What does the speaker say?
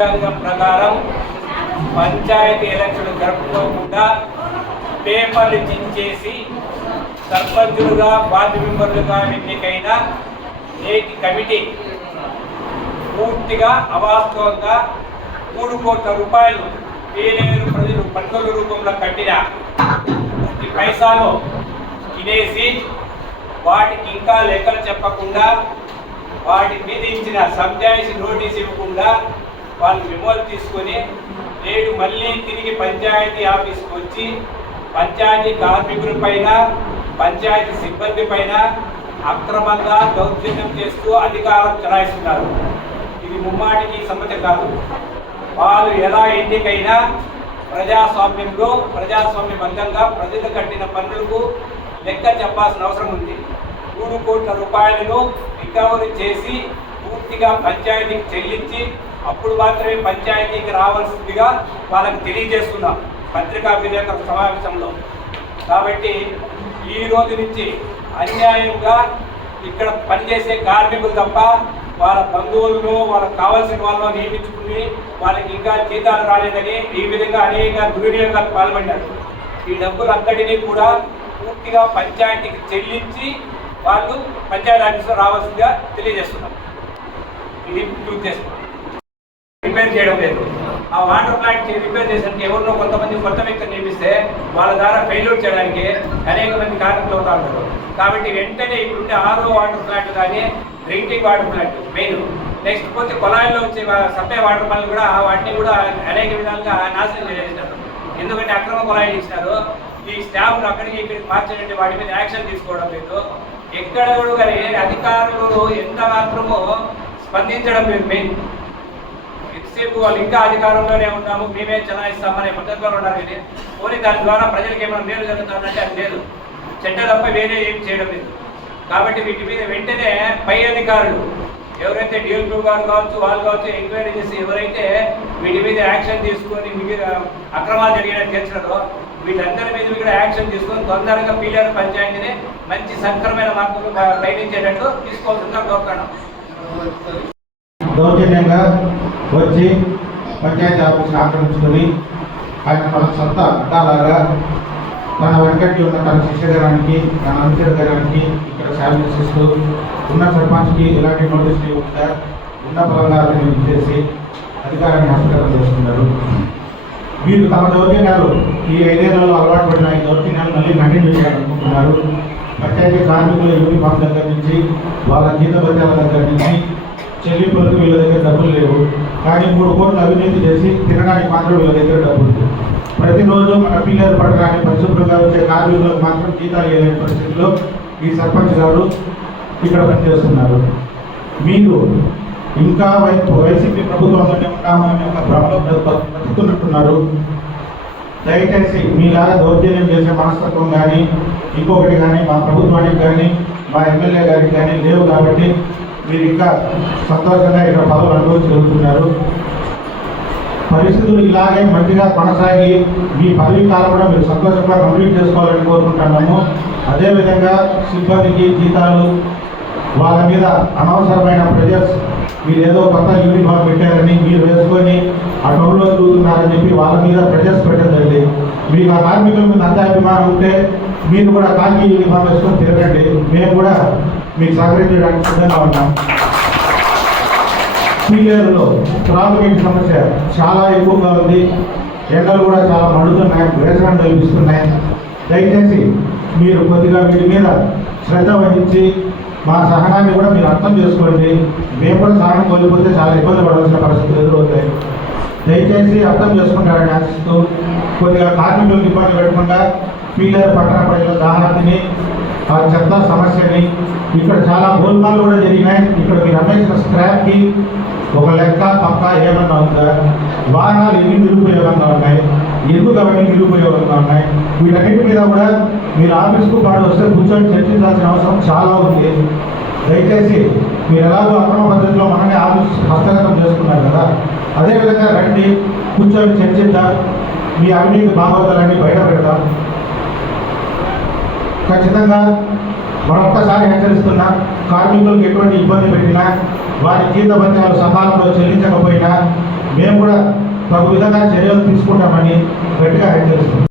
ప్రకారం పంచాయతీ ఎలక్షన్ జరుపుకోకుండా పేపర్లు చించేసి సర్పంచులుగా వార్డు మెంబర్లుగా ఎన్నికైన నేటి కమిటీ పూర్తిగా అవాస్తవంగా 3 కోట్ల రూపాయలు పేరేరు ప్రజలు పన్నుల రూపంలో కట్టిన ఈ పైసాను తినేసి వాటికి ఇంకా లెక్కలు చెప్పకుండా వాటి మీద ఇచ్చిన సంజాయిషి నోటీస్ ఇవ్వకుండా వాళ్ళు మెమోలు తీసుకొని నేడు మళ్ళీ తిరిగి పంచాయతీ ఆఫీస్కి వచ్చి పంచాయతీ కార్మికుల పైన పంచాయతీ సిబ్బంది పైన అక్రమంగా దౌర్జన్యం చేస్తూ అధికారం చలాయిస్తున్నారు. ఇది ముమ్మాటికి సమ్మతి కాదు. వాళ్ళు ఎలా ఎన్నికైనా ప్రజాస్వామ్యంలో ప్రజాస్వామ్యబద్ధంగా ప్రజలు కట్టిన పన్నులకు లెక్క చెప్పాల్సిన అవసరం ఉంది. 3 కోట్ల రూపాయలను రికవరీ చేసి పూర్తిగా పంచాయతీకి చెల్లించి అప్పుడు మాత్రమే పంచాయతీకి రావాల్సిందిగా వాళ్ళకి తెలియజేస్తున్నాం పత్రికా విలేకరుల సమావేశంలో. కాబట్టి ఈ రోజు నుంచి అన్యాయంగా ఇక్కడ పనిచేసే కార్మికులు తప్ప వాళ్ళ బంధువులను వాళ్ళకి కావాల్సిన వాళ్ళను నియమించుకుని వాళ్ళకి ఇంకా జీతాలు రాలేదని ఈ విధంగా అనేక దుర్వినియోగాలు పాల్పడ్డారు. ఈ డబ్బులందరినీ కూడా పూర్తిగా పంచాయతీకి చెల్లించి వాళ్ళు పంచాయతీ ఆఫీసులో రావాల్సిందిగా తెలియజేస్తున్నాం. ఇది ఉద్దేశం. రిపేర్ చేయడం లేదు. ఆ వాటర్ ప్లాంట్ రిపేర్ చేసినట్టు ఎవరినో కొంతమంది కొత్త వ్యక్తిని నియమిస్తే వాళ్ళ ద్వారా ఫెయిల్యూర్ చేయడానికి అనేక మంది కార్మికులు అవుతా ఉంటారు. కాబట్టి వెంటనే ఇప్పుడుండే RO వాటర్ ప్లాంట్ కానీ drinking water plant main, next పోతే కొలాయిల్లో వచ్చే సప్లై వాటర్ పనులు కూడా వాటిని కూడా అనేక విధాలుగా నాశనం చేసేస్తారు. ఎందుకంటే అక్రమ కొలాయిలు ఇచ్చినారు. ఈ స్టాఫ్ను అక్కడికి ఇక్కడికి మార్చేటట్టు వాటి మీద యాక్షన్ తీసుకోవడం లేదు. ఎక్కడ కూడా కానీ అధికారులు ఎంత మాత్రమో స్పందించడం లేదు. మెయిన్ ఎంతసేపు వాళ్ళు ఇంకా అధికారంలోనే ఉన్నాము, మేమే చలాయిస్తామనే పద్ధతిలో ఉన్నారు. కానీ పోనీ దాని ద్వారా ప్రజలకు ఏమైనా మేలు జరుగుతుందంటే అది లేదు. చట్టం తప్ప వేరే ఏం చేయడం లేదు. కాబట్టి వీటి మీద వెంటనే పై అధికారులు ఎవరైతే DLP గారు కావచ్చు వాళ్ళు కావచ్చు ఎంక్వైరీ చేసి ఎవరైతే వీటి మీద యాక్షన్ తీసుకొని మిగిలిన అక్రమాలు జరిగినట్టు తెలిసినదో వీళ్ళందరి మీద కూడా యాక్షన్ తీసుకొని తొందరగా పీలేరు పంచాయతీని మంచి సంక్రమైన మార్పులు ప్రయత్నించేటట్టు తీసుకోవాల్సిందిగా కోరుతున్నాం. దౌర్జన్యంగా వచ్చి పంచాయతీ ఆఫీస్ని ఆక్రమించుకొని ఆయన తన సొంత అడ్డాలాగా తన వెనకట్టి ఉన్న తన శిష్యగరానికి తన అనుచరగరానికి ఇక్కడ శాలరీస్ ఇస్తూ ఉన్న సర్పంచ్కి ఇలాంటి నోటీసులు ఇవ్వకుండా ఉన్న పొలంగాలను ఇచ్చేసి అధికారాన్ని హస్తగతం చేస్తున్నారు. వీరు తమ దౌర్జన్యాలు ఈ 5 ఏళ్లలో అలవాటు పడిన ఈ దౌర్జన్యాలు మళ్ళీ కంటిన్యూ చేయాలనుకుంటున్నారు. పంచాయతీ కార్మికుల యూనిఫామ్ దగ్గర నుంచి వాళ్ళ జీతభత్యాల దగ్గర నుంచి చెల్లింపులకు వీళ్ళ దగ్గర డబ్బులు లేవు. కానీ 3 కోట్లు అవినీతి చేసి తినడానికి మాత్రం వీళ్ళ దగ్గర డబ్బులు. ప్రతిరోజు మన పిల్లలు పట్టడానికి పరిశుభ్రంగా వచ్చే కార్మికులకు మాత్రం జీతాలు ఇవ్వలేని పరిస్థితుల్లో ఈ సర్పంచ్ గారు ఇక్కడ పనిచేస్తున్నారు. మీరు ఇంకా వైసీపీ ప్రభుత్వంలోనే ఉంటామని ఒక భ్రమలో బతుకుతున్నట్టున్నారు. దయచేసి మీలాగా దౌర్జన్యం చేసే మనస్తత్వం కానీ ఇంకొకటి కానీ మా ప్రభుత్వానికి కానీ మా ఎమ్మెల్యే గారికి కానీ లేవు. కాబట్టి మీరు ఇంకా సంతోషంగా ఇక్కడ పదవులు అనుభవించగలుగుతున్నారు. పరిస్థితులు ఇలాగే మంచిగా కొనసాగి మీ పదవీ కాలం కూడా మీరు సంతోషంగా కంప్లీట్ చేసుకోవాలని కోరుకుంటున్నాము. అదేవిధంగా సిబ్బందికి జీతాలు వాళ్ళ మీద అనవసరమైన ప్రెజర్స్ మీరు ఏదో కొత్త యూనిఫామ్ పెట్టారని మీరు వేసుకొని ఆ టౌన్లో తిరుగుతున్నారని చెప్పి వాళ్ళ మీద ప్రెజర్స్ పెట్టదండి. మీకు ఆ కార్మికుల మీద అంత అభిమానం ఉంటే మీరు కూడా ఖాళీ యూనిఫామ్ వేసుకొని తిరగండి. మేము కూడా మీకు సహకరించడానికి సిద్ధంగా ఉన్నాం. పీలేరులో త్రాగునీటి సమస్య చాలా ఎక్కువగా ఉంది. ఎండలు కూడా చాలా మండుతున్నాయి, వేసనం కల్పిస్తున్నాయి. దయచేసి మీరు కొద్దిగా వీటి మీద శ్రద్ధ వహించి మా సహనాన్ని కూడా మీరు అర్థం చేసుకోండి. మేము కూడా సహనం కోల్పోతే చాలా ఇబ్బంది పడాల్సిన పరిస్థితులు ఎదురవుతాయి. దయచేసి అర్థం చేసుకుంటారని ఆశిస్తూ కొద్దిగా కార్మికులకు ఇబ్బంది పెట్టకుండా పీలేరు పట్టణ ప్రజల దాహాన్ని ఆ చెత్త సమస్యని ఇక్కడ చాలా గోల్మాలు కూడా జరిగినాయి. ఇక్కడ మీరు అమ్మేసిన స్క్రాప్కి ఒక లెక్క పక్క ఏమన్నా ఉందా, వాహనాలు ఎన్ని నిరుపయోగంగా ఉన్నాయి, ఎందుకు అవన్నీ నిరుపయోగంగా ఉన్నాయి, వీటన్నిటి మీద కూడా మీరు ఆఫీస్కు పాటు వస్తే కూర్చొని చర్చించాల్సిన అవసరం చాలా ఉంది. దయచేసి మీరు ఎలాగో అక్రమ పద్ధతిలో మనమే ఆఫీస్ హస్తగతం చేసుకున్నారు కదా, అదేవిధంగా రండి, కూర్చొని చర్చిద్దాం, మీ అవినీతి భాగవతాలన్నీ బయట పెడతాం. ఖచ్చితంగా మరొక్కసారి హెచ్చరిస్తున్నా, కార్మికులకు ఎటువంటి ఇబ్బంది పెట్టినా వారి జీతభత్యాలు సకాలంలో చెల్లించకపోయినా మేము కూడా తగు విధంగా చర్యలు తీసుకుంటామని గట్టిగా హెచ్చరిస్తున్నాం.